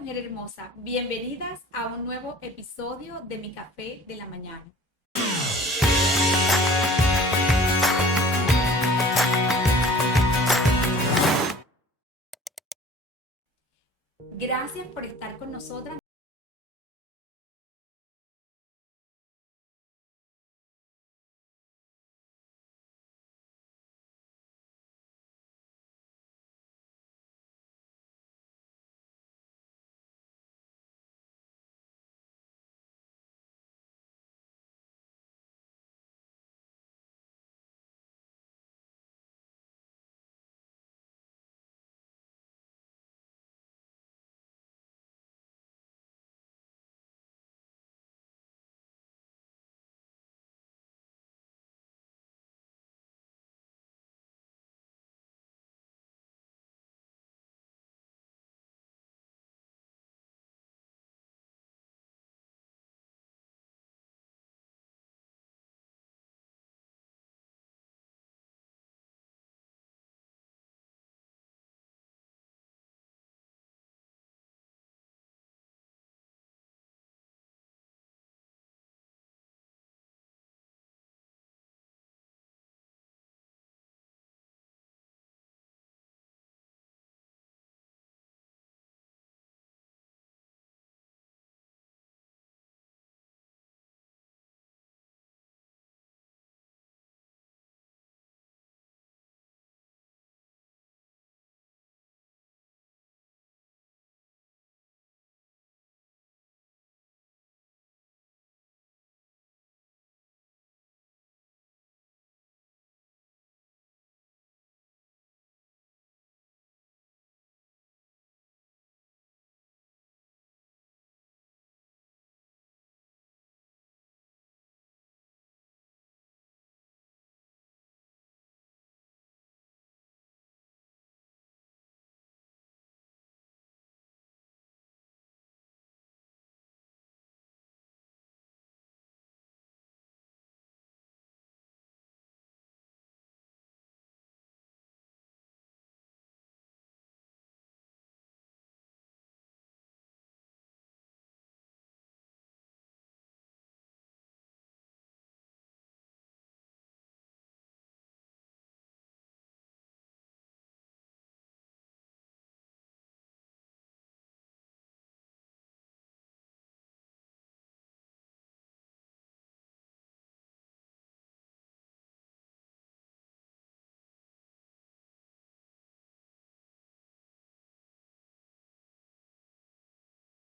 mujer hermosa, bienvenidas a un nuevo episodio de Mi Café de la Mañana. Gracias por estar con nosotras.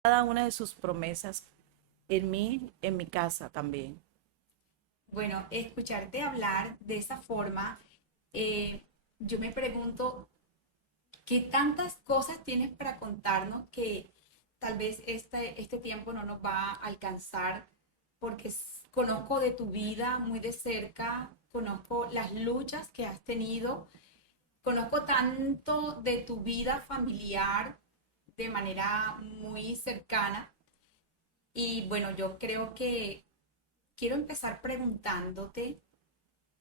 Cada una de sus promesas en mí, en mi casa también. Bueno, escucharte hablar de esa forma, eh, yo me pregunto, ¿qué tantas cosas tienes para contarnos que tal vez este tiempo no nos va a alcanzar? Porque conozco de tu vida muy de cerca, conozco las luchas que has tenido, conozco tanto de tu vida familiar de manera muy cercana. Y bueno, yo creo que quiero empezar preguntándote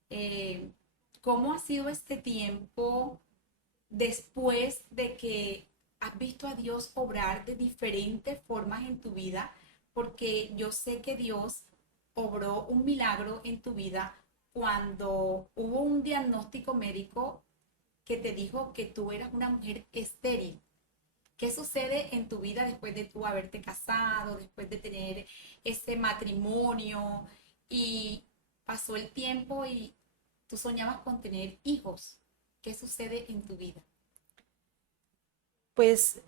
eh, cómo ha sido este tiempo después de que has visto a Dios obrar de diferentes formas en tu vida, porque yo sé que Dios obró un milagro en tu vida cuando hubo un diagnóstico médico que te dijo que tú eras una mujer estéril. ¿Qué sucede en tu vida después de tú haberte casado, después de tener ese matrimonio y pasó el tiempo y tú soñabas con tener hijos? ¿Qué sucede en tu vida? Pues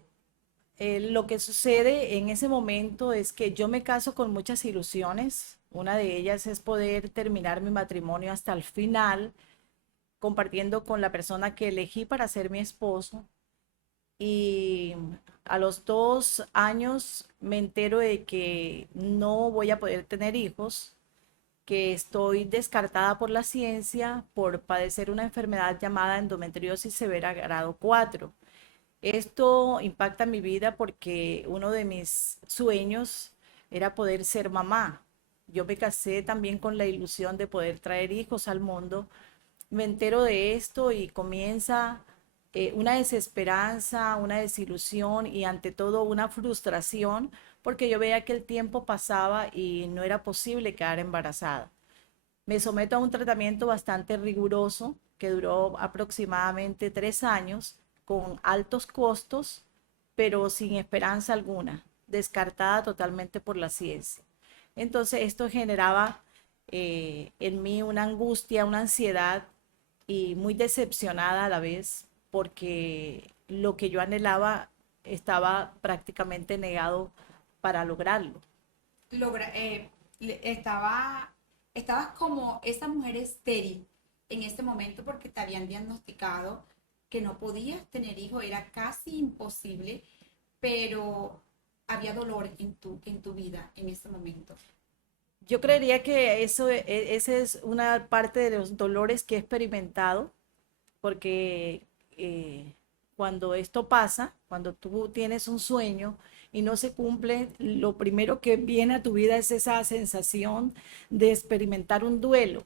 lo que sucede en ese momento es que yo me caso con muchas ilusiones. Una de ellas es poder terminar mi matrimonio hasta el final, compartiendo con la persona que elegí para ser mi esposo. Y a los 2 años me entero de que no voy a poder tener hijos, que estoy descartada por la ciencia por padecer una enfermedad llamada endometriosis severa grado 4. Esto impacta mi vida porque uno de mis sueños era poder ser mamá. Yo me casé también con la ilusión de poder traer hijos al mundo. Me entero de esto y comienza una desesperanza, una desilusión y ante todo una frustración porque yo veía que el tiempo pasaba y no era posible quedar embarazada. Me someto a un tratamiento bastante riguroso que duró aproximadamente 3 años con altos costos, pero sin esperanza alguna, descartada totalmente por la ciencia. Entonces esto generaba en mí una angustia, una ansiedad y muy decepcionada a la vez porque lo que yo anhelaba estaba prácticamente negado para lograrlo. Logra, estabas como esa mujer estéril en este momento porque te habían diagnosticado que no podías tener hijos, era casi imposible, pero había dolor en tu vida en ese momento. Yo creería que esa es una parte de los dolores que he experimentado, porque cuando esto pasa, cuando tú tienes un sueño y no se cumple, lo primero que viene a tu vida es esa sensación de experimentar un duelo.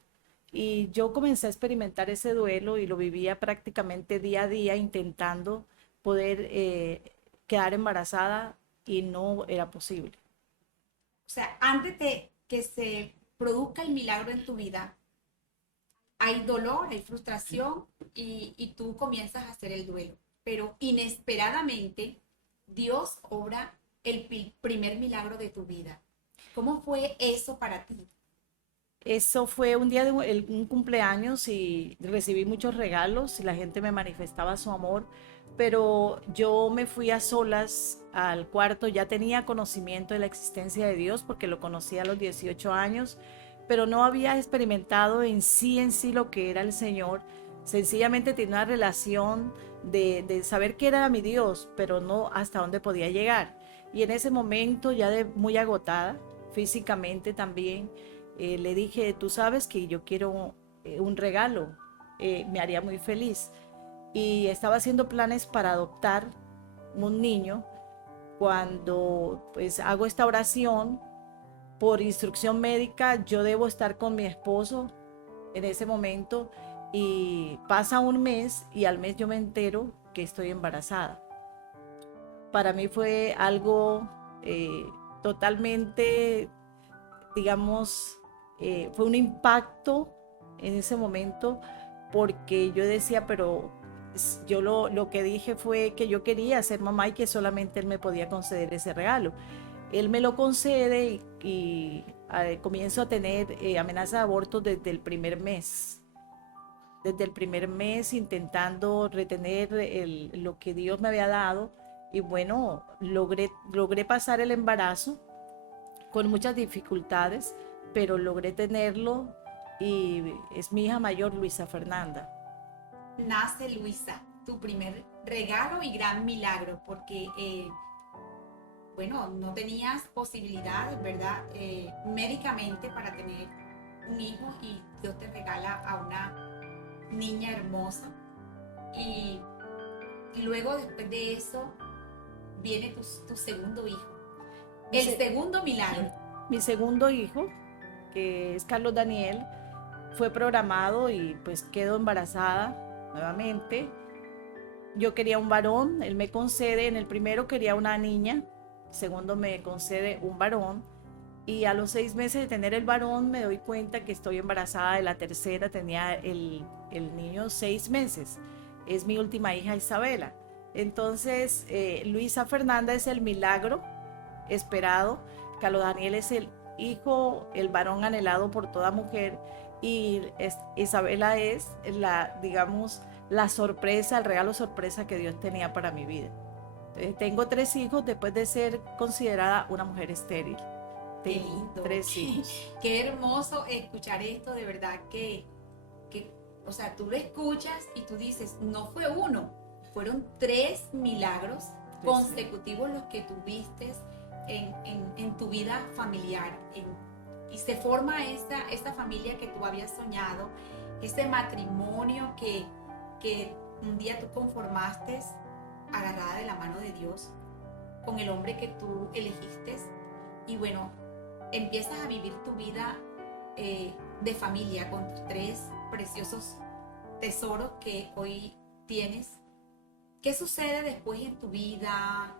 Y yo comencé a experimentar ese duelo y lo vivía prácticamente día a día intentando poder quedar embarazada y no era posible. O sea, antes de que se produzca el milagro en tu vida, hay dolor, hay frustración y tú comienzas a hacer el duelo. Pero inesperadamente, Dios obra el primer milagro de tu vida. ¿Cómo fue eso para ti? Eso fue un día de un cumpleaños y recibí muchos regalos y la gente me manifestaba su amor, pero yo me fui a solas al cuarto, ya tenía conocimiento de la existencia de Dios porque lo conocí a los 18 años, pero no había experimentado en sí lo que era el Señor. Sencillamente tenía una relación de saber que era mi Dios, pero no hasta dónde podía llegar. Y en ese momento, ya de muy agotada, físicamente también, le dije, tú sabes que yo quiero un regalo, me haría muy feliz. Y estaba haciendo planes para adoptar un niño cuando pues hago esta oración por instrucción médica. Yo debo estar con mi esposo en ese momento y pasa un mes y al mes yo me entero que estoy embarazada. Para mí fue algo totalmente, digamos, fue un impacto en ese momento porque yo decía, pero yo lo que dije fue que yo quería ser mamá y que solamente él me podía conceder ese regalo. Él me lo concede y comienzo a tener amenaza de aborto desde el primer mes. Desde el primer mes intentando retener lo que Dios me había dado y bueno, logré pasar el embarazo con muchas dificultades, pero logré tenerlo y es mi hija mayor, Luisa Fernanda. Nace Luisa, tu primer regalo y gran milagro, porque, bueno, no tenías posibilidades, ¿verdad? Médicamente para tener un hijo y Dios te regala a una niña hermosa. Y luego, después de eso, viene tu segundo hijo. Mi, El se- segundo milagro. Mi segundo hijo, que es Carlos Daniel, fue programado y pues quedó embarazada nuevamente. Yo quería un varón, él me concede, en el primero quería una niña, segundo me concede un varón y a los 6 meses de tener el varón me doy cuenta que estoy embarazada de la tercera, tenía el niño 6 meses, es mi última hija Isabela. Entonces, Luisa Fernanda es el milagro esperado, Carlos Daniel es el hijo, el varón anhelado por toda mujer y Isabela es la, digamos, la sorpresa, el regalo sorpresa que Dios tenía para mi vida. Entonces, tengo 3 hijos después de ser considerada una mujer estéril. Qué Tengo lindo, 3 hijos. qué hermoso escuchar esto, de verdad que, o sea, tú lo escuchas y tú dices, no fue uno, fueron tres milagros 3 hijos. consecutivos los que tuviste en tu vida familiar. Y se forma esta familia que tú habías soñado, este matrimonio que un día tú conformaste agarrada de la mano de Dios con el hombre que tú elegiste. Y bueno, empiezas a vivir tu vida de familia con tus tres preciosos tesoros que hoy tienes ¿Qué sucede después en tu vida,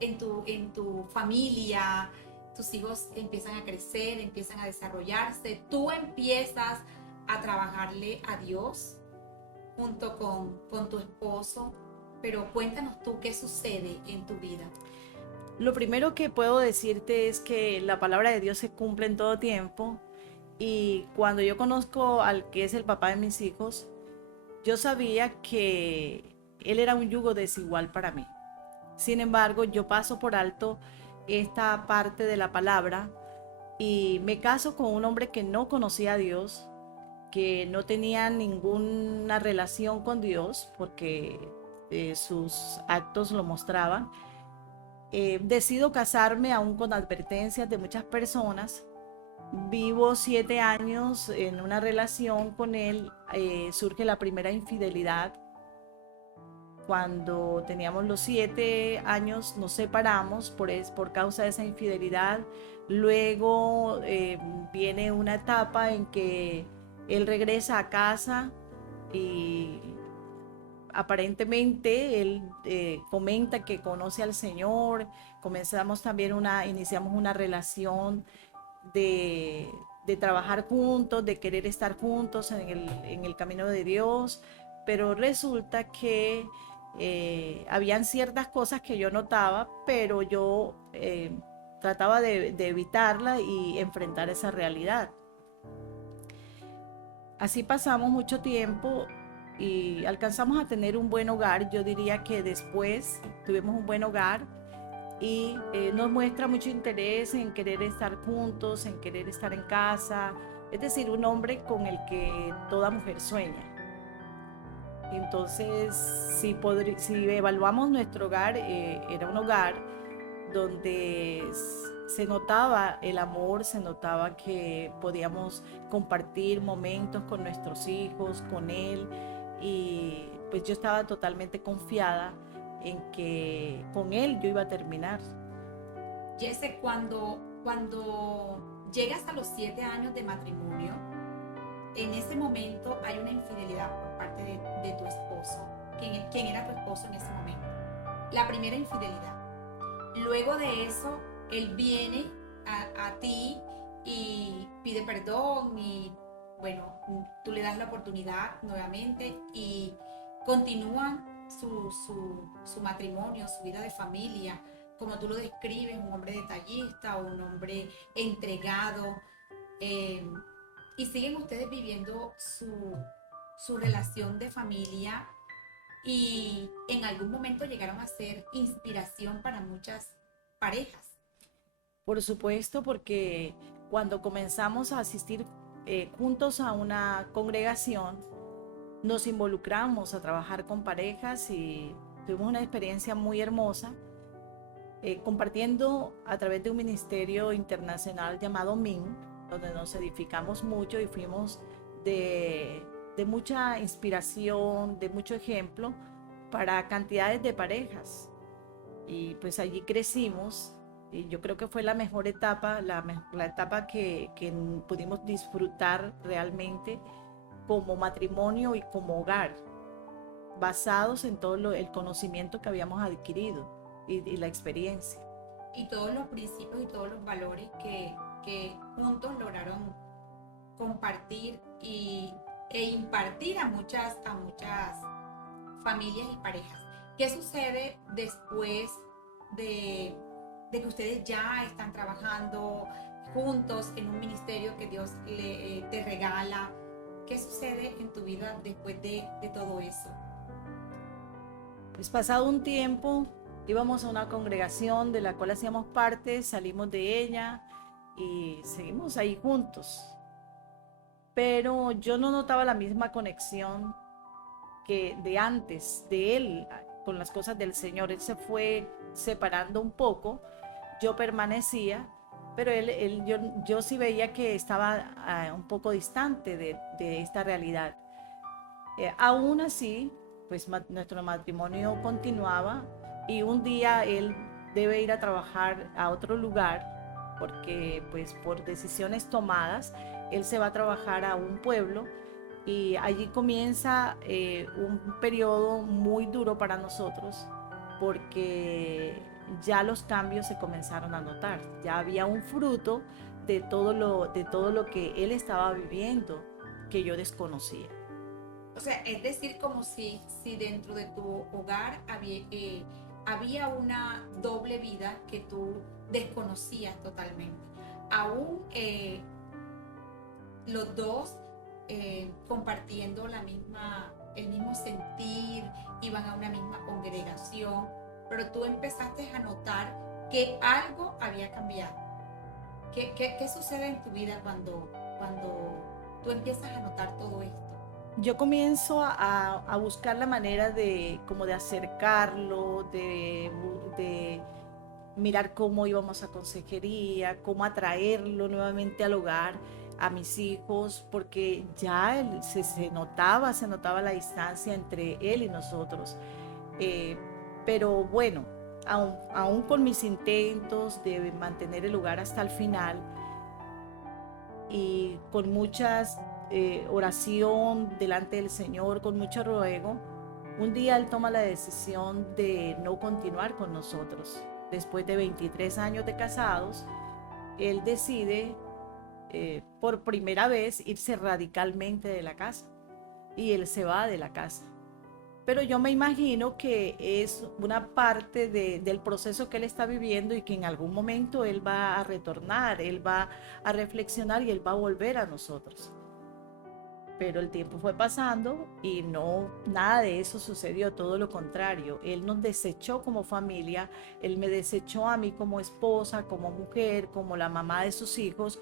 en tu familia? Tus hijos empiezan a crecer, empiezan a desarrollarse, tú empiezas a trabajarle a Dios junto con tu esposo, pero cuéntanos tú qué sucede en tu vida. Lo primero que puedo decirte es que la palabra de Dios se cumple en todo tiempo y cuando yo conozco al que es el papá de mis hijos, yo sabía que él era un yugo desigual para mí. Sin embargo, yo paso por alto esta parte de la palabra y me caso con un hombre que no conocía a Dios, que no tenía ninguna relación con Dios, porque sus actos lo mostraban. Decido casarme aún con advertencias de muchas personas. Vivo 7 años en una relación con él. Surge la primera infidelidad. Cuando teníamos los 7 años nos separamos por causa de esa infidelidad. Luego viene una etapa en que él regresa a casa y aparentemente él comenta que conoce al Señor. Iniciamos una relación de, de trabajar juntos, de querer estar juntos en el camino de Dios, pero resulta que habían ciertas cosas que yo notaba, pero yo trataba de evitarla y enfrentar esa realidad. Así pasamos mucho tiempo y alcanzamos a tener un buen hogar. Yo diría que después tuvimos un buen hogar y nos muestra mucho interés en querer estar juntos, en querer estar en casa. Es decir, un hombre con el que toda mujer sueña. Entonces, si evaluamos nuestro hogar, era un hogar donde se notaba el amor, se notaba que podíamos compartir momentos con nuestros hijos, con él, y pues yo estaba totalmente confiada en que con él yo iba a terminar. Jesse, cuando llegas a los 7 años de matrimonio, en ese momento hay una infidelidad por parte de tu esposo. ¿Quién era tu esposo en ese momento? La primera infidelidad. Luego de eso, él viene a ti y pide perdón y bueno, tú le das la oportunidad nuevamente y continúan su matrimonio, su vida de familia, como tú lo describes, un hombre detallista, un hombre entregado, eh, y siguen ustedes viviendo su relación de familia y en algún momento llegaron a ser inspiración para muchas parejas. Por supuesto, porque cuando comenzamos a asistir juntos a una congregación, nos involucramos a trabajar con parejas y tuvimos una experiencia muy hermosa, compartiendo a través de un ministerio internacional llamado MIN, donde nos edificamos mucho y fuimos de mucha inspiración, de mucho ejemplo para cantidades de parejas. Y pues allí crecimos y yo creo que fue la mejor etapa, la etapa que pudimos disfrutar realmente como matrimonio y como hogar, basados en todo el conocimiento que habíamos adquirido y la experiencia. Y todos los principios y todos los valores que juntos lograron compartir e impartir a muchas familias y parejas. ¿Qué sucede después de que ustedes ya están trabajando juntos en un ministerio que Dios te regala? ¿Qué sucede en tu vida después de todo eso? Pues pasado un tiempo, íbamos a una congregación de la cual hacíamos parte, salimos de ella y seguimos ahí juntos. Pero yo no notaba la misma conexión que de antes, de él, con las cosas del Señor. Él se fue separando un poco, yo permanecía, pero yo sí veía que estaba un poco distante de esta realidad. Aún así, pues nuestro matrimonio continuaba y un día él debe ir a trabajar a otro lugar porque pues por decisiones tomadas, él se va a trabajar a un pueblo Y allí comienza un periodo muy duro para nosotros porque ya los cambios se comenzaron a notar, ya había un fruto de todo lo que él estaba viviendo que yo desconocía. O sea, es decir, como si dentro de tu hogar había una doble vida que tú desconocías totalmente. Aún los dos compartiendo el mismo sentir, iban a una misma congregación, pero tú empezaste a notar que algo había cambiado. ¿Qué sucede en tu vida cuando tú empiezas a notar todo esto? Yo comienzo a buscar la manera de como de acercarlo, de mirar cómo íbamos a consejería, cómo atraerlo nuevamente al hogar, a mis hijos, porque ya se notaba la distancia entre él y nosotros. Eh, pero bueno, aún con mis intentos de mantener el hogar hasta el final y con muchas oración delante del Señor, con mucho ruego, un día él toma la decisión de no continuar con nosotros. Después de 23 años de casados, él decide por primera vez irse radicalmente de la casa y él se va de la casa. Pero yo me imagino que es una parte del proceso que él está viviendo y que en algún momento él va a retornar, él va a reflexionar y él va a volver a nosotros. Pero el tiempo fue pasando y no, nada de eso sucedió, todo lo contrario. Él nos desechó como familia, él me desechó a mí como esposa, como mujer, como la mamá de sus hijos.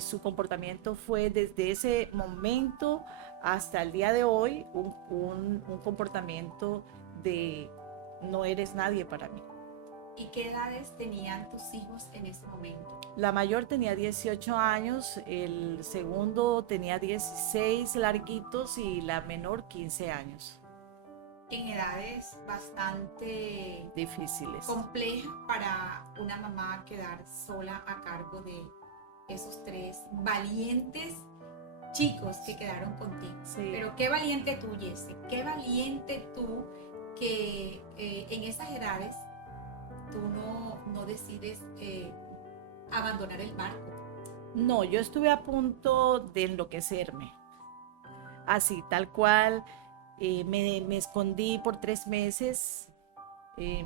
Su comportamiento fue desde ese momento hasta el día de hoy un comportamiento de no eres nadie para mí. ¿Y qué edades tenían tus hijos en ese momento? La mayor tenía 18 años, el segundo tenía 16 larguitos y la menor 15 años. En edades bastante Difíciles. complejas para una mamá quedar sola a cargo de esos tres valientes chicos que quedaron contigo. Sí. Pero qué valiente tú, Jessy, qué valiente tú que en esas edades tú no decides abandonar el barco. No, yo estuve a punto de enloquecerme. Así, tal cual, me escondí por 3 meses, eh,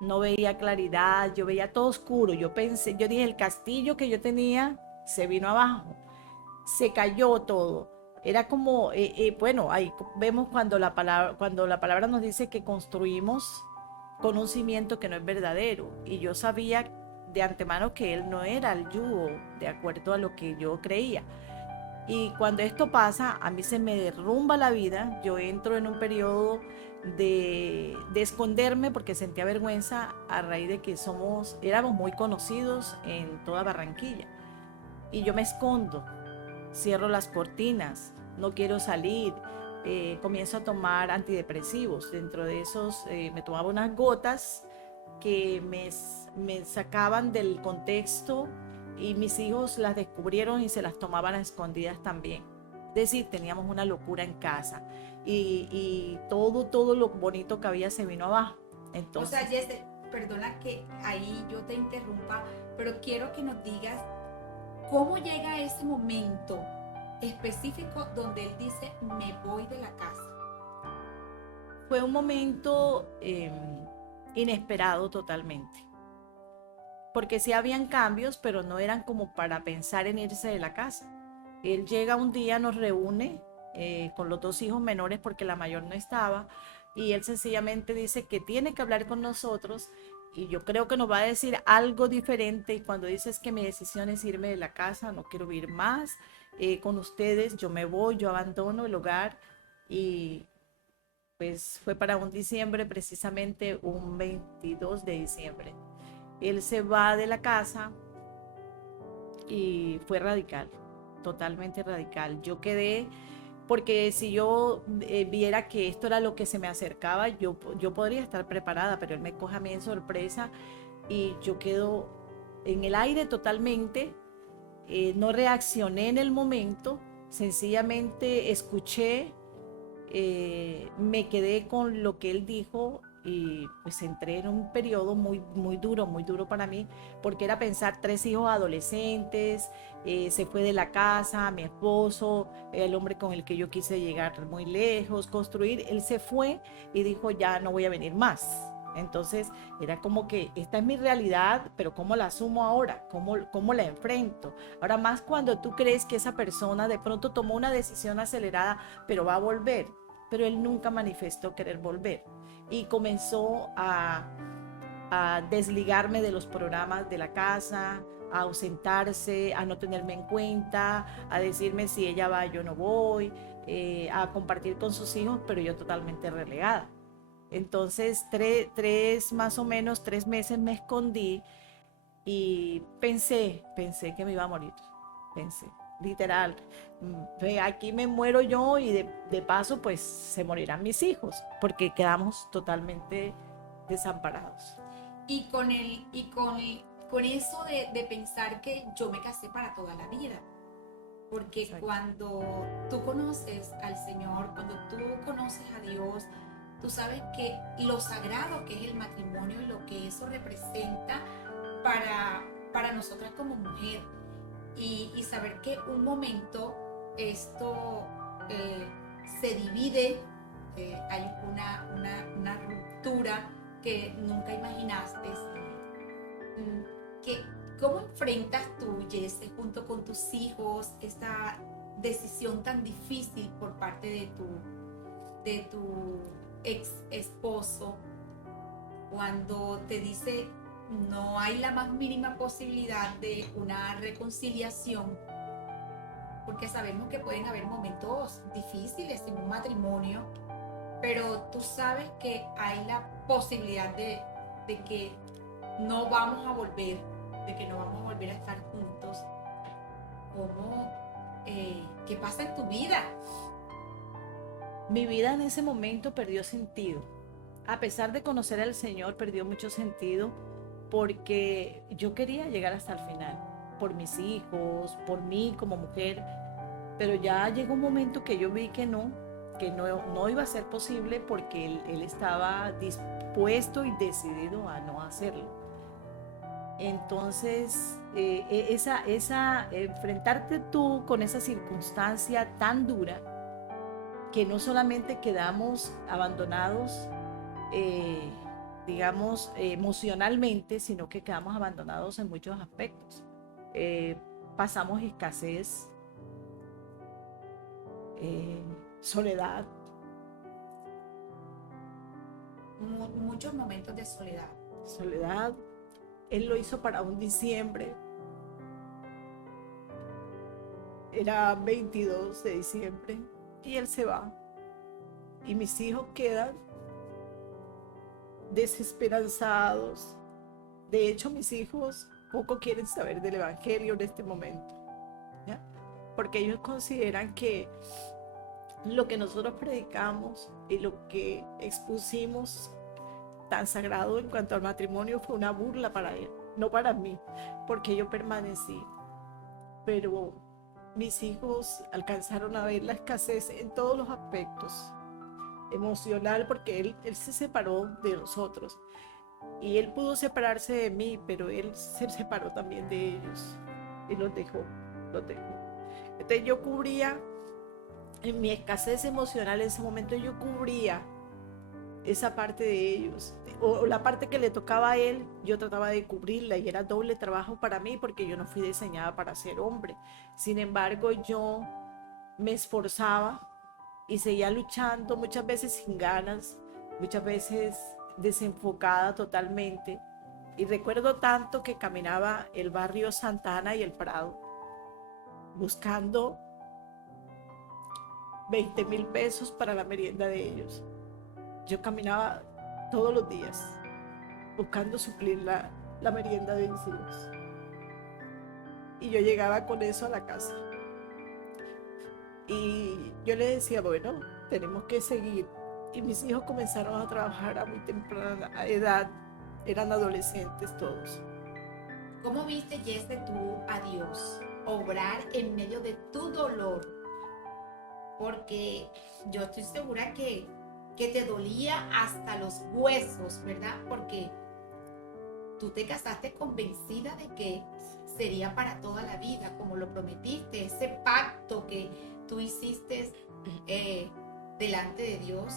no veía claridad, yo veía todo oscuro. Yo dije, el castillo que yo tenía se vino abajo, se cayó todo. Era como, bueno, ahí vemos cuando la palabra nos dice que construimos con un cimiento que no es verdadero. Y yo sabía de antemano que él no era el yugo de acuerdo a lo que yo creía. Y cuando esto pasa, a mí se me derrumba la vida, yo entro en un periodo de esconderme porque sentía vergüenza a raíz de que éramos muy conocidos en toda Barranquilla. Y yo me escondo, cierro las cortinas, no quiero salir, comienzo a tomar antidepresivos. Dentro de esos me tomaba unas gotas que me sacaban del contexto y mis hijos las descubrieron y se las tomaban a escondidas también. Es decir, teníamos una locura en casa y todo lo bonito que había se vino abajo. Entonces, O sea, Jess, perdona que ahí yo te interrumpa, pero quiero que nos digas cómo llega ese momento específico donde él dice, me voy de la casa. fue un momento inesperado totalmente. Porque sí habían cambios, pero no eran como para pensar en irse de la casa. Él llega un día, nos reúne con los 2 hijos menores porque la mayor no estaba, y él sencillamente dice que tiene que hablar con nosotros, y yo creo que nos va a decir algo diferente, y cuando dice es que mi decisión es irme de la casa, no quiero vivir más con ustedes, yo me voy, yo abandono el hogar, y pues fue para un diciembre, precisamente un 22 de diciembre. Él se va de la casa y fue radical, totalmente radical. Yo quedé, porque si yo viera que esto era lo que se me acercaba, yo podría estar preparada, pero él me coge a mí en sorpresa y yo quedo en el aire totalmente. No reaccioné en el momento, Sencillamente escuché, me quedé con lo que él dijo y pues entré en un periodo muy duro para mí, porque era pensar 3 hijos adolescentes, se fue de la casa, mi esposo, el hombre con el que yo quise llegar muy lejos, construir, él se fue y dijo ya no voy a venir más. Entonces era como que esta es mi realidad, pero ¿cómo la asumo ahora? ¿Cómo la enfrento? Ahora más cuando tú crees que esa persona de pronto tomó una decisión acelerada, pero va a volver, pero él nunca manifestó querer volver y comenzó a desligarme de los programas de la casa, a ausentarse, a no tenerme en cuenta, a decirme si ella va, yo no voy, a compartir con sus hijos, pero yo totalmente relegada. Entonces, más o menos 3 meses me escondí y pensé que me iba a morir, pensé, literal, aquí me muero yo y de paso pues se morirán mis hijos, porque quedamos totalmente desamparados. Y con eso de pensar que yo me casé para toda la vida. Porque Exacto. cuando tú conoces al Señor, cuando tú conoces a Dios, tú sabes que lo sagrado que es el matrimonio y lo que eso representa para nosotras como mujer. Y saber que un momento esto eh, se divide, hay una ruptura que nunca imaginaste. Que, ¿Cómo enfrentas tú, Jesse, junto con tus hijos, esta decisión tan difícil por parte de tu ex esposo cuando te dice no hay la más mínima posibilidad de una reconciliación? Porque sabemos que pueden haber momentos difíciles en un matrimonio, pero tú sabes que hay la posibilidad de que no vamos a volver, de que no vamos a volver a estar juntos. ¿Cómo, qué pasa en tu vida? Mi vida en ese momento perdió sentido. A pesar de conocer al Señor, perdió mucho sentido porque yo quería llegar hasta el final, por mis hijos, por mí como mujer, pero ya llegó un momento que yo vi que no iba a ser posible porque él estaba dispuesto y decidido a no hacerlo. Entonces, enfrentarte tú con esa circunstancia tan dura, que no solamente quedamos abandonados, eh, digamos, emocionalmente, sino que quedamos abandonados en muchos aspectos. Eh, Pasamos escasez, eh, soledad. Muchos momentos de soledad. Soledad, él lo hizo para un diciembre, era 22 de diciembre, y él se va. Y mis hijos quedan desesperanzados. De hecho, mis hijos poco quieren saber del Evangelio en este momento, ¿ya? Porque ellos consideran que lo que nosotros predicamos y lo que expusimos tan sagrado en cuanto al matrimonio fue una burla para él, no para mí, porque yo permanecí. Pero mis hijos alcanzaron a ver la escasez en todos los aspectos, emocional, porque él se separó de nosotros y él pudo separarse de mí, pero él se separó también de ellos y los dejó. Entonces yo cubría, en mi escasez emocional en ese momento, yo cubría esa parte de ellos, o la parte que le tocaba a él, yo trataba de cubrirla y era doble trabajo para mí porque yo no fui diseñada para ser hombre. Sin embargo, yo me esforzaba y seguía luchando, muchas veces sin ganas, muchas veces desenfocada totalmente. Y recuerdo tanto que caminaba el barrio Santa Ana y el Prado buscando 20.000 pesos para la merienda de ellos. Yo caminaba todos los días buscando suplir la merienda de mis hijos. Y yo llegaba con eso a la casa. Y yo le decía, bueno, tenemos que seguir. Y mis hijos comenzaron a trabajar a muy temprana edad. Eran adolescentes todos. ¿Cómo viste, Jesse, tú a Dios obrar en medio de tu dolor? porque yo estoy segura que te dolía hasta los huesos, ¿verdad? Porque tú te casaste convencida de que sería para toda la vida, como lo prometiste, ese pacto que tú hiciste delante de Dios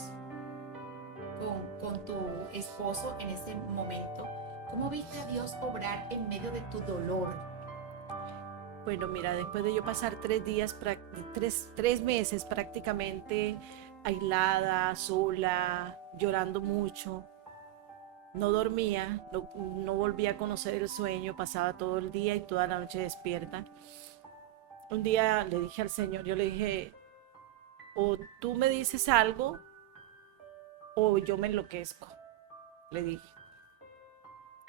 con tu esposo en ese momento. ¿Cómo viste a Dios obrar en medio de tu dolor? Bueno, mira, después de yo pasar 3 días, 3 meses prácticamente aislada, sola, llorando mucho, no dormía, no volvía a conocer el sueño, pasaba todo el día y toda la noche despierta. Un día le dije al Señor, yo le dije, o tú me dices algo o yo me enloquezco, le dije,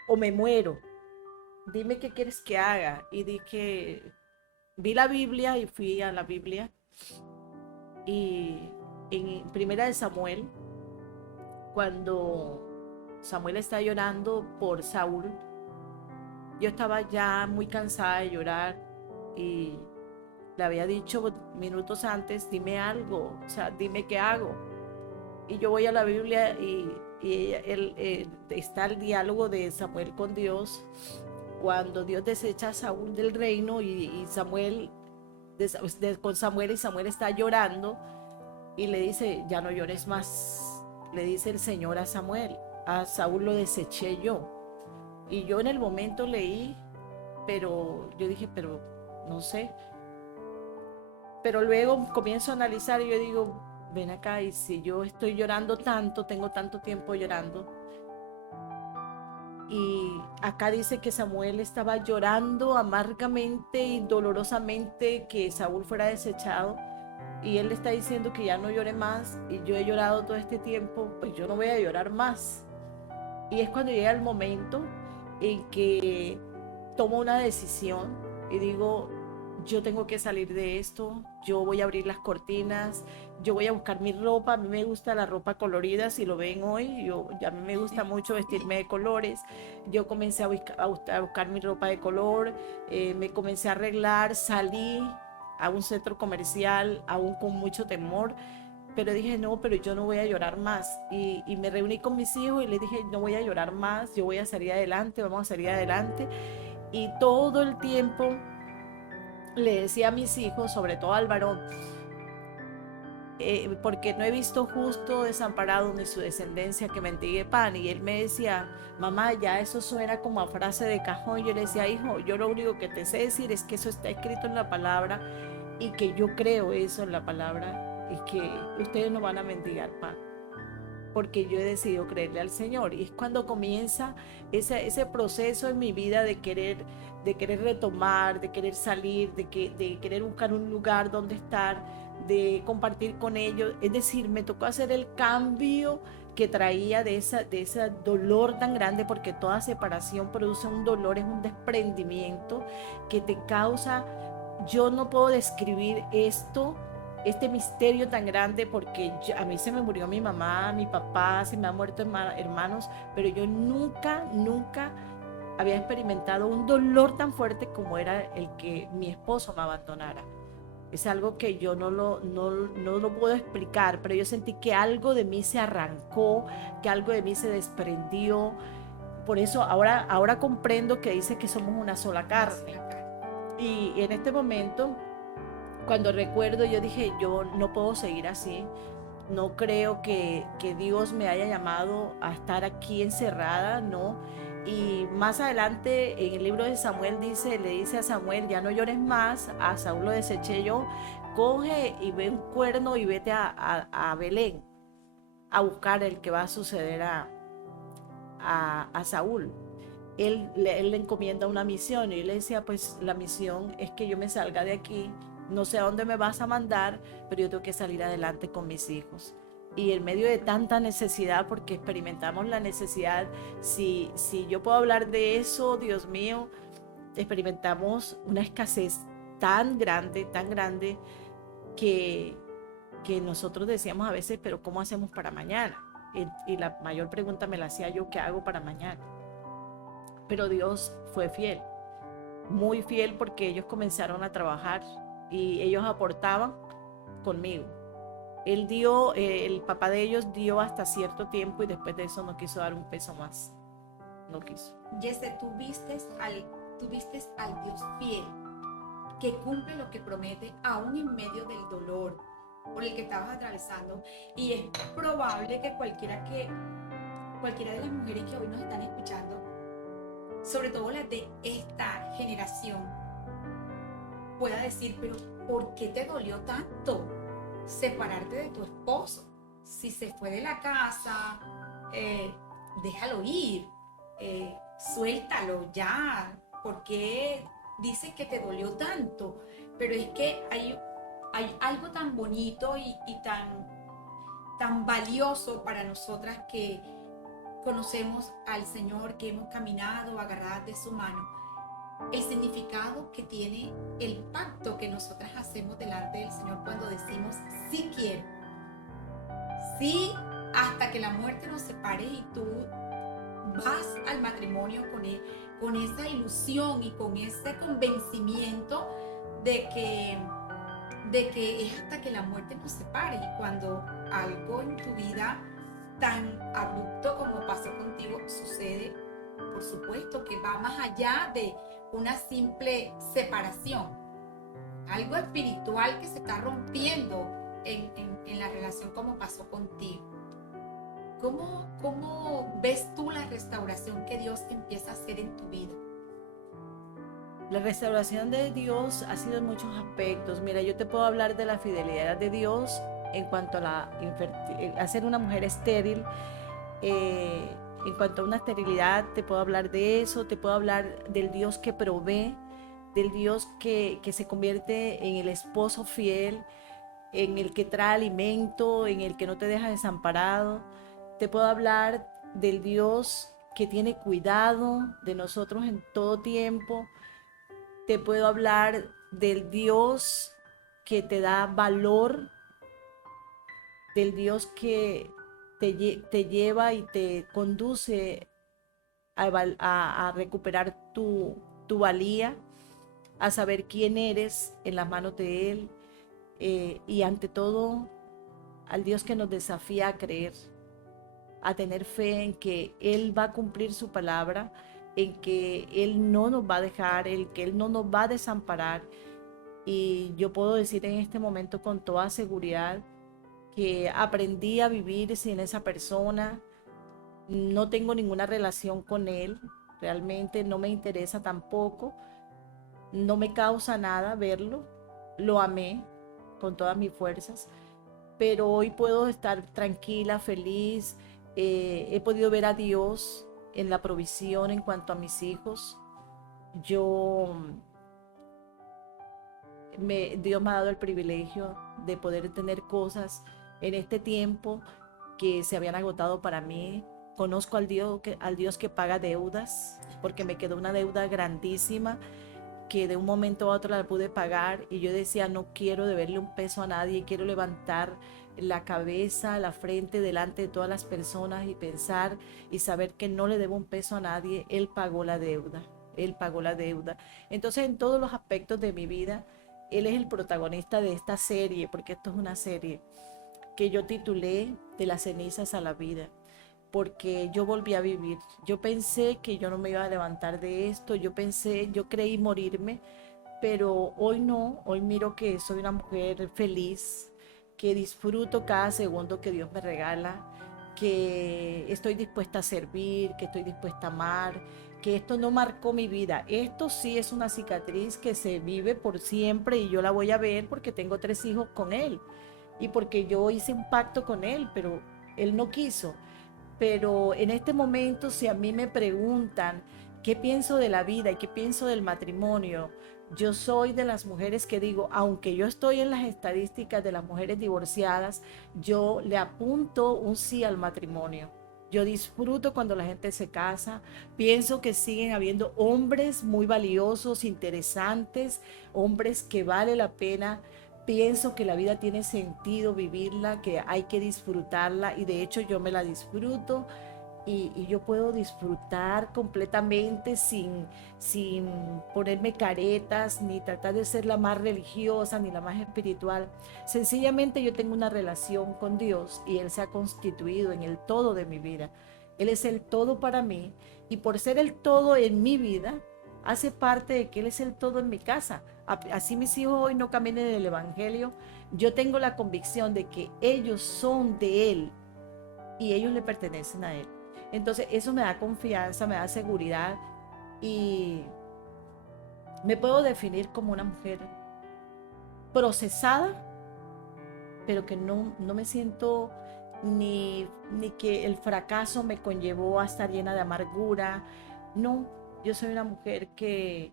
o me muero, dime qué quieres que haga. Y dije, vi la Biblia y fui a la Biblia y en Primera de Samuel, cuando Samuel está llorando por Saúl, yo estaba ya muy cansada de llorar y le había dicho minutos antes, dime algo, o sea, dime qué hago. Y yo voy a la Biblia y está el diálogo de Samuel con Dios, cuando Dios desecha a Saúl del reino y Samuel, con Samuel, y Samuel está llorando y le dice, ya no llores más, le dice el Señor a Samuel, a Saúl lo deseché yo. Y yo en el momento leí, pero yo dije, pero no sé. Pero luego comienzo a analizar y yo digo, ven acá, y si yo estoy llorando tanto, tengo tanto tiempo llorando, y acá dice que Samuel estaba llorando amargamente y dolorosamente que Saúl fuera desechado, y él le está diciendo que ya no llore más, y yo he llorado todo este tiempo, pues yo no voy a llorar más. Y es cuando llega el momento en que tomo una decisión y digo, yo tengo que salir de esto, yo voy a abrir las cortinas, yo voy a buscar mi ropa. A mí me gusta la ropa colorida, si lo ven hoy, a mí me gusta mucho vestirme de colores. Yo comencé a buscar mi ropa de color, me comencé a arreglar, salí a un centro comercial, aún con mucho temor, pero dije, no, pero yo no voy a llorar más. Y me reuní con mis hijos y les dije, no voy a llorar más, yo voy a salir adelante, vamos a salir adelante. Y todo el tiempo le decía a mis hijos, sobre todo al varón, porque no he visto justo desamparado ni su descendencia que mendigue pan. Y él me decía, mamá, ya eso suena como a frase de cajón. Yo le decía, hijo, yo lo único que te sé decir es que eso está escrito en la palabra y que yo creo eso en la palabra y que ustedes no van a mendigar pan, porque yo he decidido creerle al Señor. Y es cuando comienza ese proceso en mi vida de querer retomar, de querer salir, de querer buscar un lugar donde estar, de compartir con ellos. Es decir, me tocó hacer el cambio que traía de ese dolor tan grande, porque toda separación produce un dolor, es un desprendimiento que te causa, yo no puedo describir esto, este misterio tan grande, porque a mí se me murió mi mamá, mi papá, se me han muerto hermanos, pero yo nunca había experimentado un dolor tan fuerte como era el que mi esposo me abandonara. Es algo que yo no lo puedo explicar, pero yo sentí que algo de mí se arrancó, que algo de mí se desprendió. Por eso ahora comprendo que dice que somos una sola carne. Y en este momento, cuando recuerdo, yo dije, yo no puedo seguir así. No creo que Dios me haya llamado a estar aquí encerrada, no. Y más adelante en el libro de Samuel le dice a Samuel, ya no llores más, a Saúl lo deseché yo, coge y ve un cuerno y vete a Belén a buscar el que va a suceder a Saúl. Él le encomienda una misión y él le decía, pues la misión es que yo me salga de aquí, no sé a dónde me vas a mandar, pero yo tengo que salir adelante con mis hijos. Y en medio de tanta necesidad, porque experimentamos la necesidad, si yo puedo hablar de eso, Dios mío, experimentamos una escasez tan grande, que, que nosotros decíamos a veces, pero ¿cómo hacemos para mañana? Y la mayor pregunta me la hacía yo, ¿qué hago para mañana? Pero Dios fue fiel, muy fiel, porque ellos comenzaron a trabajar y ellos aportaban conmigo. Él dio, el papá de ellos dio hasta cierto tiempo y después de eso no quiso dar un peso más. No quiso. Jesse, tú vistes al Dios fiel, que cumple lo que promete aún en medio del dolor por el que estabas atravesando. Y es probable que cualquiera de las mujeres que hoy nos están escuchando, sobre todo las de esta generación, pueda decir, pero ¿por qué te dolió tanto separarte de tu esposo? Si se fue de la casa, déjalo ir, suéltalo ya. ¿Por qué dices que te dolió tanto? Pero es que hay algo tan bonito y tan valioso para nosotras que conocemos al Señor, que hemos caminado agarradas de su mano, el significado que tiene el pacto que nosotras hacemos delante del Señor cuando decimos sí quiero, sí, hasta que la muerte nos separe, y tú vas al matrimonio con esa ilusión y con ese convencimiento de que es hasta que la muerte nos separe. Y cuando algo en tu vida tan abrupto como pasó contigo sucede, por supuesto que va más allá de una simple separación, algo espiritual que se está rompiendo en la relación como pasó contigo. ¿Cómo ves tú la restauración que Dios empieza a hacer en tu vida? La restauración de Dios ha sido en muchos aspectos. Mira, yo te puedo hablar de la fidelidad de Dios en cuanto a ser una mujer estéril. eh, en cuanto a una esterilidad, te puedo hablar de eso, te puedo hablar del Dios que provee, del Dios que se convierte en el esposo fiel, en el que trae alimento, en el que no te deja desamparado. Te puedo hablar del Dios que tiene cuidado de nosotros en todo tiempo. Te puedo hablar del Dios que te da valor, del Dios que te lleva y te conduce a recuperar tu valía, a saber quién eres en las manos de Él, y ante todo al Dios que nos desafía a creer, a tener fe en que Él va a cumplir su palabra, en que Él no nos va a dejar, en que Él no nos va a desamparar. Y yo puedo decir en este momento con toda seguridad que aprendí a vivir sin esa persona. No tengo ninguna relación con él, realmente no me interesa tampoco, no me causa nada verlo, lo amé con todas mis fuerzas, pero hoy puedo estar tranquila, feliz. He podido ver a Dios en la provisión en cuanto a mis hijos. Yo, Dios me ha dado el privilegio de poder tener cosas en este tiempo que se habían agotado para mí. Conozco al Dios que paga deudas, porque me quedó una deuda grandísima que de un momento a otro la pude pagar, y yo decía, no quiero deberle un peso a nadie, quiero levantar la cabeza, la frente delante de todas las personas y pensar y saber que no le debo un peso a nadie. Él pagó la deuda, Él pagó la deuda. Entonces, en todos los aspectos de mi vida, Él es el protagonista de esta serie, porque esto es una serie que yo titulé De las cenizas a la vida, porque yo volví a vivir. Yo pensé que yo no me iba a levantar de esto, yo creí morirme, pero hoy no, hoy miro que soy una mujer feliz, que disfruto cada segundo que Dios me regala, que estoy dispuesta a servir, que estoy dispuesta a amar, que esto no marcó mi vida. Esto sí es una cicatriz que se vive por siempre, y yo la voy a ver porque tengo 3 hijos con él y porque yo hice un pacto con él, pero él no quiso. Pero en este momento, si a mí me preguntan qué pienso de la vida y qué pienso del matrimonio, yo soy de las mujeres que digo, aunque yo estoy en las estadísticas de las mujeres divorciadas, yo le apunto un sí al matrimonio. Yo disfruto cuando la gente se casa. Pienso que siguen habiendo hombres muy valiosos, interesantes, hombres que vale la pena. Pienso que la vida tiene sentido vivirla, que hay que disfrutarla, y de hecho yo me la disfruto, y yo puedo disfrutar completamente sin ponerme caretas, ni tratar de ser la más religiosa, ni la más espiritual. Sencillamente yo tengo una relación con Dios y Él se ha constituido en el todo de mi vida. Él es el todo para mí y por ser el todo en mi vida, hace parte de que Él es el todo en mi casa. Así mis hijos hoy no caminen en el Evangelio, yo tengo la convicción de que ellos son de Él y ellos le pertenecen a Él. Entonces eso me da confianza, me da seguridad y me puedo definir como una mujer procesada, pero que no me siento ni que el fracaso me conllevó a estar llena de amargura. No, yo soy una mujer que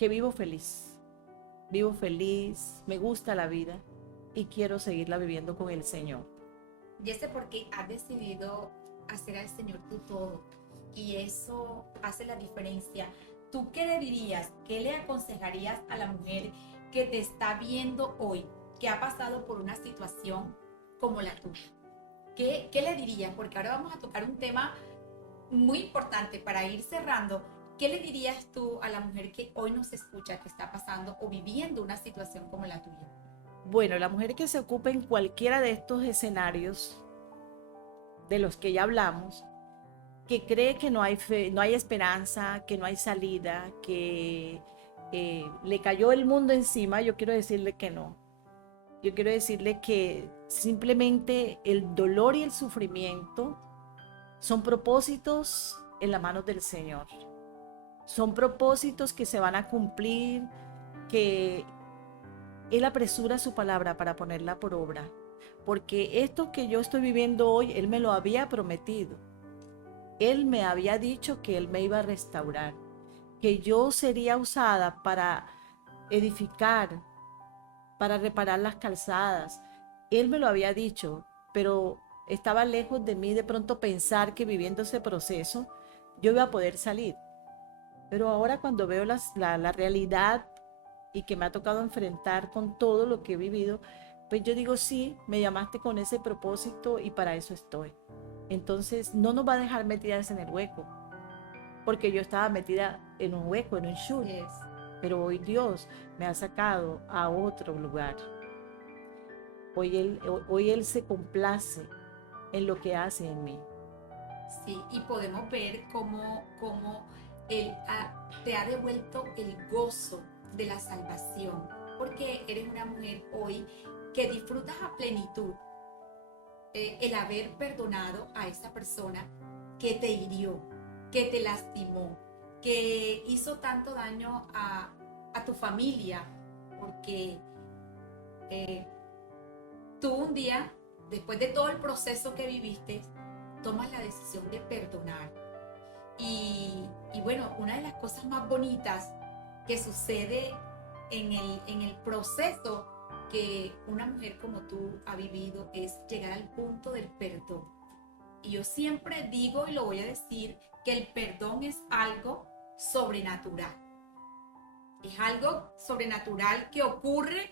vivo feliz, me gusta la vida y quiero seguirla viviendo con el Señor. Y ese porque has decidido hacer al Señor tu todo. Y eso hace la diferencia. ¿Tú qué le dirías? ¿Qué le aconsejarías a la mujer que te está viendo hoy, que ha pasado por una situación como la tuya? ¿Qué le dirías? Porque ahora vamos a tocar un tema muy importante para ir cerrando. ¿Qué le dirías tú a la mujer que hoy nos escucha, que está pasando o viviendo una situación como la tuya? Bueno, la mujer que se ocupe en cualquiera de estos escenarios de los que ya hablamos, que cree que no hay fe, no hay esperanza, que no hay salida, que le cayó el mundo encima, yo quiero decirle que no. Yo quiero decirle que simplemente el dolor y el sufrimiento son propósitos en las manos del Señor. Son propósitos que se van a cumplir, que Él apresura su palabra para ponerla por obra. Porque esto que yo estoy viviendo hoy, Él me lo había prometido. Él me había dicho que Él me iba a restaurar, que yo sería usada para edificar, para reparar las calzadas. Él me lo había dicho, pero estaba lejos de mí de pronto pensar que viviendo ese proceso yo iba a poder salir. Pero ahora cuando veo la realidad y que me ha tocado enfrentar con todo lo que he vivido, pues yo digo, sí, me llamaste con ese propósito y para eso estoy. Entonces no nos va a dejar metidas en el hueco, porque yo estaba metida en un hueco, en un shul, Yes. pero hoy Dios me ha sacado a otro lugar. Hoy él se complace en lo que hace en mí. Sí, y podemos ver cómo Él te ha devuelto el gozo de la salvación, porque eres una mujer hoy que disfrutas a plenitud el haber perdonado a esa persona que te hirió, que te lastimó, que hizo tanto daño a tu familia, porque eh, tú un día, después de todo el proceso que viviste, tomas la decisión de perdonar. Y bueno, una de las cosas más bonitas que sucede en el proceso que una mujer como tú ha vivido es llegar al punto del perdón. Y yo siempre digo y lo voy a decir, que el perdón es algo sobrenatural. Es algo sobrenatural que ocurre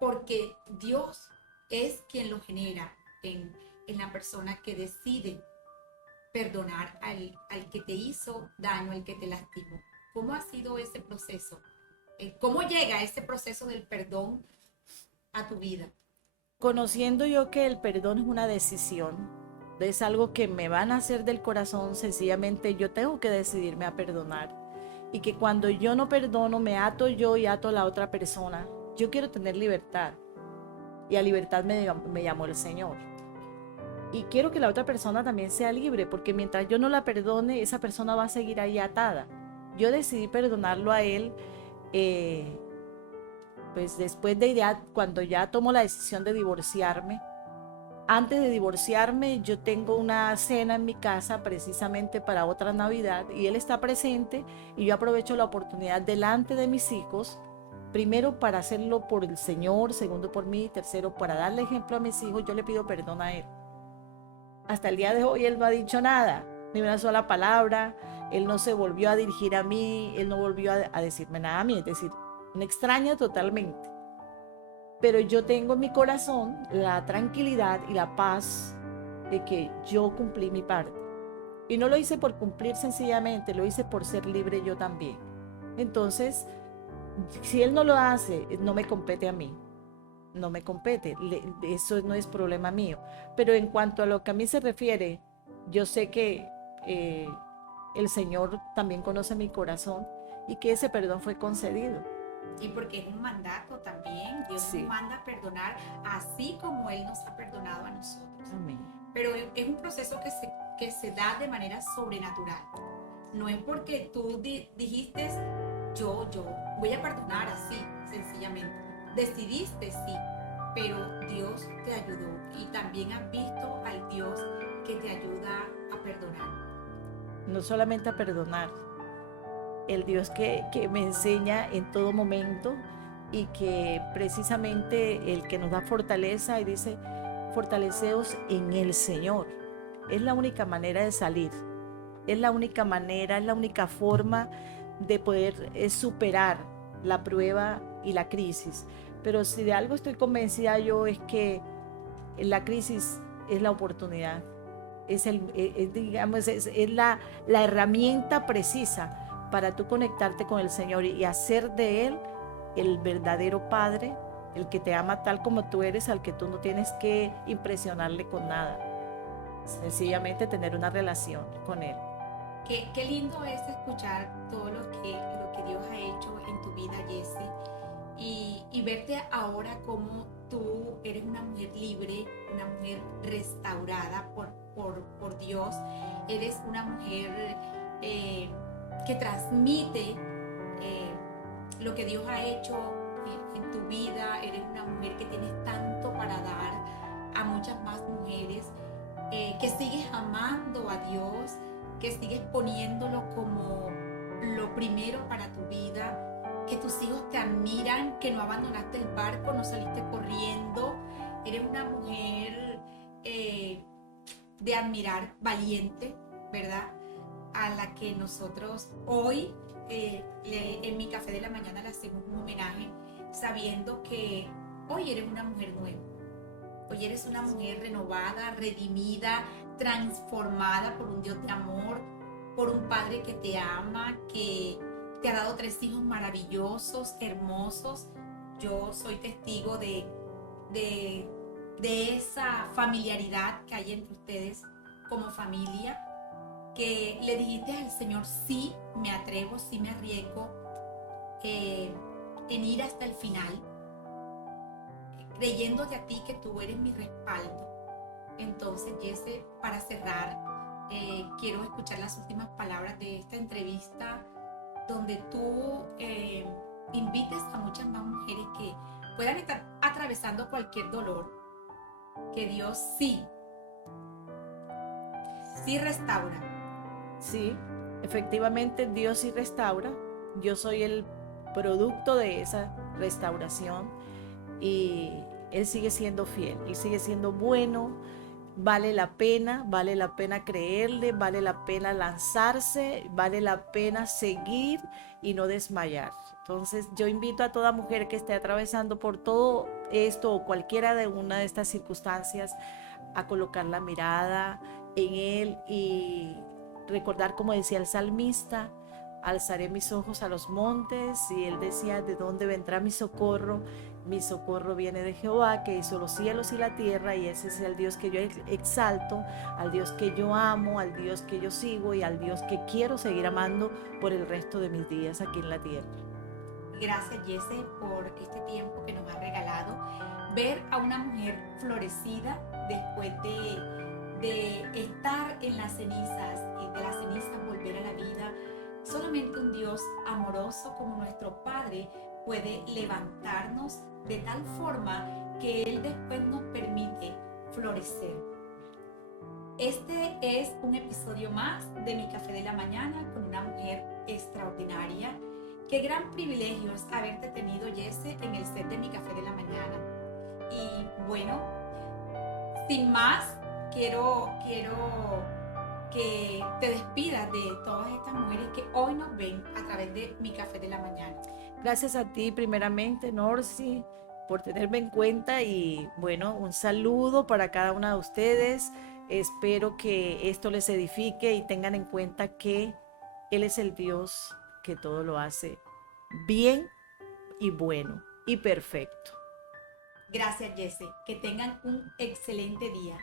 porque Dios es quien lo genera en la persona que decide perdonar al que te hizo daño, al que te lastimó. ¿Cómo ha sido ese proceso? ¿Cómo llega ese proceso del perdón a tu vida? Conociendo yo que el perdón es una decisión, es algo que me van a hacer del corazón, sencillamente yo tengo que decidirme a perdonar. Y que cuando yo no perdono, me ato yo y ato a la otra persona. Yo quiero tener libertad. Y a libertad me llamó el Señor. Y quiero que la otra persona también sea libre, porque mientras yo no la perdone, esa persona va a seguir ahí atada. Yo decidí perdonarlo a él, eh, pues después de ya, cuando ya tomo la decisión de divorciarme. Antes de divorciarme, yo tengo una cena en mi casa precisamente para otra Navidad y él está presente y yo aprovecho la oportunidad delante de mis hijos, primero para hacerlo por el Señor, segundo por mí, tercero para darle ejemplo a mis hijos, yo le pido perdón a él. Hasta el día de hoy él no ha dicho nada, ni una sola palabra, él no se volvió a dirigir a mí, él no volvió a decirme nada a mí, es decir, me extraña totalmente. Pero yo tengo en mi corazón la tranquilidad y la paz de que yo cumplí mi parte. Y no lo hice por cumplir sencillamente, lo hice por ser libre yo también. Entonces, si él no lo hace, no me compete a mí, no me compete, eso no es problema mío. Pero en cuanto a lo que a mí se refiere, yo sé que eh, el Señor también conoce mi corazón y que ese perdón fue concedido. Y porque es un mandato también, Dios nos Sí, manda a perdonar así como Él nos ha perdonado a nosotros. amén. Pero es un proceso que se da de manera sobrenatural. No es porque tú dijiste, yo voy a perdonar así, sencillamente. Decidiste, sí, pero Dios te ayudó y también has visto al Dios que te ayuda a perdonar. No solamente a perdonar, el Dios que me enseña en todo momento y que precisamente el que nos da fortaleza y dice, fortaleceos en el Señor. Es la única manera de salir, es la única manera, es la única forma de poder superar la prueba y la crisis. Pero si de algo estoy convencida yo es que la crisis es la oportunidad, digamos, es la herramienta precisa para tú conectarte con el Señor y hacer de Él el verdadero Padre, el que te ama tal como tú eres, al que tú no tienes que impresionarle con nada, sencillamente tener una relación con Él. Qué lindo es escuchar todo lo que Dios ha hecho en tu vida, Jessie, y verte ahora como tú eres una mujer libre, una mujer restaurada por Dios. Eres una mujer que transmite lo que Dios ha hecho en tu vida. Eres una mujer que tienes tanto para dar a muchas más mujeres, que sigues amando a Dios, que sigues poniéndolo como lo primero para tu vida, que tus hijos te admiran, que no abandonaste el barco, no saliste corriendo. Eres una mujer de admirar, valiente, ¿verdad? A la que nosotros hoy en mi café de la mañana le hacemos un homenaje, sabiendo que hoy eres una mujer nueva. Hoy eres una mujer renovada, redimida, transformada por un Dios de amor, por un Padre que te ama, que te ha dado 3 hijos maravillosos, hermosos. Yo soy testigo de, de esa familiaridad que hay entre ustedes como familia, que le dijiste al Señor, sí, me atrevo, sí me arriesgo en ir hasta el final, creyéndote a ti que tú eres mi respaldo. Entonces, Jesse, para cerrar, quiero escuchar las últimas palabras de esta entrevista, donde tú invites a muchas más mujeres que puedan estar atravesando cualquier dolor, que Dios sí restaura. Sí, efectivamente Dios sí restaura. Yo soy el producto de esa restauración y Él sigue siendo fiel, Él sigue siendo bueno. Vale la pena creerle, vale la pena lanzarse, vale la pena seguir y no desmayar. Entonces yo invito a toda mujer que esté atravesando por todo esto o cualquiera de una de estas circunstancias a colocar la mirada en Él y recordar, como decía el salmista, alzaré mis ojos a los montes, y él decía, ¿de dónde vendrá mi socorro? Mi socorro viene de Jehová, que hizo los cielos y la tierra, y ese es el Dios que yo exalto, al Dios que yo amo, al Dios que yo sigo y al Dios que quiero seguir amando por el resto de mis días aquí en la tierra. Gracias, Jesse, por este tiempo que nos ha regalado. Ver a una mujer florecida después de estar en las cenizas y de las cenizas volver a la vida. Solamente un Dios amoroso como nuestro Padre puede levantarnos de tal forma que Él después nos permite florecer. Este es un episodio más de Mi Café de la Mañana con una mujer extraordinaria. Qué gran privilegio es haberte tenido, Jesse, en el set de Mi Café de la Mañana. Y bueno, sin más, quiero que te despidas de todas estas mujeres que hoy nos ven a través de Mi Café de la Mañana. Gracias a ti primeramente, Norsi, por tenerme en cuenta y bueno, un saludo para cada una de ustedes. Espero que esto les edifique y tengan en cuenta que Él es el Dios que todo lo hace bien y bueno y perfecto. Gracias, Jesse. Que tengan un excelente día.